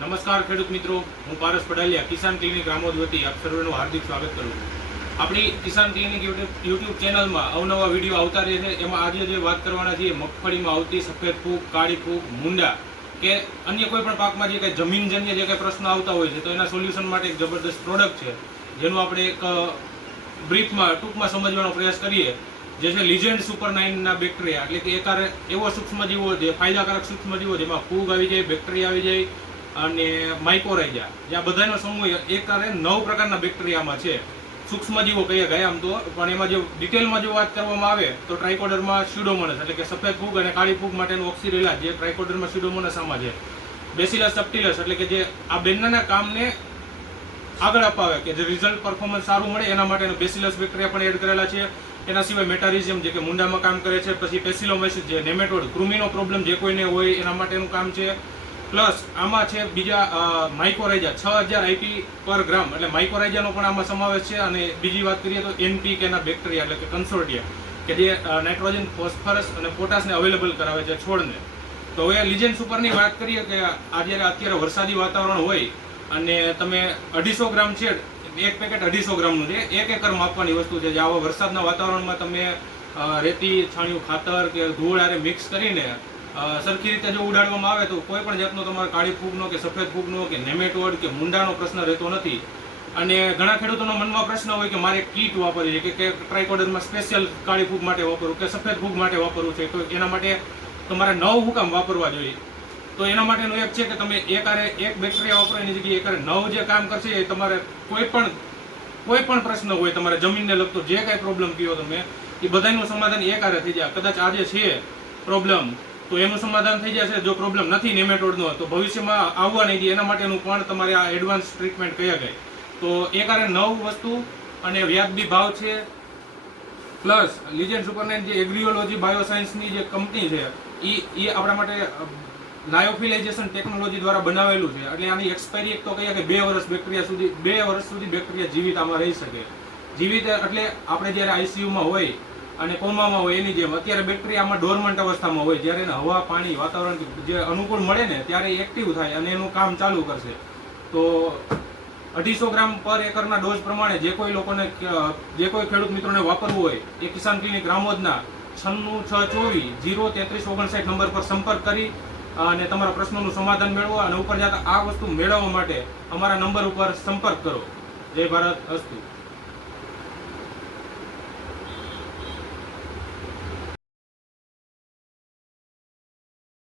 નમસ્કાર ખેડૂત મિત્રો. હું પારસ પડાલિયા, કિસાન ક્લિનિક રામોદ વતી આપ સર્વેનું હાર્દિક સ્વાગત કરું છું. આપણી કિસાન ક્લિનિક યુટ્યુબ ચેનલમાં અવનવા વીડિયો આવતા રહે છે. એમાં આજે જે વાત કરવાના છીએ, મગફળીમાં આવતી સફેદ ફૂગ, કાળી ફૂગ, મુંડા કે અન્ય કોઈ પણ પાકમાં જે કંઈ જમીનજન્ય જે કંઈ પ્રશ્નો આવતા હોય છે, તો એના સોલ્યુશન માટે એક જબરદસ્ત પ્રોડક્ટ છે, જેનું આપણે એક બ્રીફમાં, ટૂંકમાં સમજવાનો પ્રયાસ કરીએ, જે છે લિજેન્ડ સુપર નાઇનના બેક્ટેરિયા. એટલે કે એકાર એવો સૂક્ષ્મજીવો જે ફાયદાકારક સૂક્ષ્મજીવો જેમાં ફૂગ આવી જાય, બેક્ટેરિયા આવી જાય અને માઇકોરાઇજા જ્યાં બધાનો સમૂહ એકારે નવ પ્રકારના બેક્ટેરિયામાં છે. સૂક્ષ્મજીવો કહીએ ગયા આમ તો, પણ એમાં જો ડિટેલમાં જો વાત કરવામાં આવે, તો ટ્રાઇકોડરમાં સ્યુડોમોનસ એટલે કે સફેદ ફૂગ અને કાળી ફૂગ માટેનું ઓક્સિરેલા જે ટ્રાઇકોડરમાં સ્યુડોમોનસ આમાં છે. બેસિલસ સપ્ટિલસ એટલે કે જે આ બંનેના કામને આગળ અપાવે કે જે રિઝલ્ટ પરફોર્મન્સ સારું મળે, એના માટેનું બેસિલસ બેક્ટેરિયા પણ એડ કરેલા છે. એના સિવાય મેટારિઝમ જે કે મુંડામાં કામ કરે છે, પછી પેસિલોમાઇસિસ જે નેમેટોડ કૃમિનો પ્રોબ્લેમ જે કોઈને હોય એના માટેનું કામ છે. પ્લસ આમાં છે બીજા માઇકોરાઇઝા છ હજાર આઈપી પર ગ્રામ. એટલે માઇકોરાઇજાનો પણ આમાં સમાવેશ છે અને બીજી વાત કરીએ તો એનપીકેના બેક્ટેરિયા એટલે કે કન્સોર્ટિયા કે જે નાઇટ્રોજન ફોસ્ફરસ અને પોટાશને અવેલેબલ કરાવે છે છોડને. તો હવે લિજેન્ડ સુપરની વાત કરીએ કે આ જ્યારે અત્યારે વરસાદી વાતાવરણ હોય અને તમે અઢીસો ગ્રામ છે, એક પેકેટ અઢીસો ગ્રામનું છે, એક એકર માપવાની વસ્તુ છે. જે આવા વરસાદના વાતાવરણમાં તમે રેતી, છાણિયું ખાતર કે ધૂળ આરે મિક્સ કરીને સરખી રીતે જો ઉડાડવામાં આવે તો કોઈ પણ જાતનો તમારે કાળી ફૂગનો કે સફેદ ફૂગનો કે નેમેટોડ કે મુંડાનો પ્રશ્ન રહેતો નથી. અને ઘણા ખેડૂતોના મનમાં પ્રશ્ન હોય કે મારે કીટ વાપરવી છે કે કે ટ્રાઇકોડરમાં સ્પેશિયલ કાળી ફૂગ માટે વાપરવું કે સફેદ ફૂગ માટે વાપરવું છે, તો એના માટે તમારે નવ હુકામ વાપરવા જોઈએ. તો એના માટેનું એક છે કે તમે એકારે એક બેક્ટેરિયા વાપરો, એની જગ્યાએ એકારે નવ જે કામ કરશે એ તમારે કોઈ પણ કોઈ પણ પ્રશ્ન હોય, તમારે જમીનને લગતો જે કાંઈ પ્રોબ્લેમ કયો તમે, એ બધાનું સમાધાન એકારે થઈ જાય. કદાચ આજે છે પ્રોબ્લેમ તો એનું સમાધાન થઈ જશે જો પ્રોબ્લેમ નથી નેમેટોડનો તો ભવિષ્યમાં આવવા નહીં એના માટેનું પણ તમારે આ એડવાન્સ ટ્રીટમેન્ટ કયા ગઈ તો એ કારણે નવ વસ્તુ અને વ્યાજબી ભાવ છે. પ્લસ લિજેન્ડ સુપરનેટ જે એગ્રીઓલોજી બાયોસાયન્સની જે કંપની છે એ એ આપણા માટે લાયોફિલાઇઝેશન ટેકનોલોજી દ્વારા બનાવેલું છે. એટલે આની એક્સપાયરી એક તો કહીએ કે બે વર્ષ બેક્ટેરિયા સુધી, બે વર્ષ સુધી બેક્ટેરિયા જીવિત આમાં રહી શકે. જીવિત એટલે આપણે જ્યારે આઈસીયુમાં હોય અને કોમામાં હોય, એની જેમ. અત્યારે બેક્ટેરિયા આમાં ડોરમન્ટ અવસ્થામાં હોય. જ્યારે એને હવા, પાણી, વાતાવરણ જે અનુકૂળ મળે ને, ત્યારે એક્ટિવ થાય અને એનું કામ ચાલુ કરશે. તો અઢીસો ગ્રામ પર એકરના ડોઝ પ્રમાણે જે કોઈ લોકોને, જે કોઈ ખેડૂત મિત્રોને વાપરવું હોય, એ કિસાન ક્લિનિક રામોદના છન્નું છ ચોવીસ જીરો તેત્રીસ ઓગણસાઠ નંબર પર સંપર્ક કરી અને તમારા પ્રશ્નોનું સમાધાન મેળવો અને ઉપર જતા આ વસ્તુ મેળવવા માટે અમારા નંબર ઉપર સંપર્ક કરો. જય ભારત, અસ્તુ.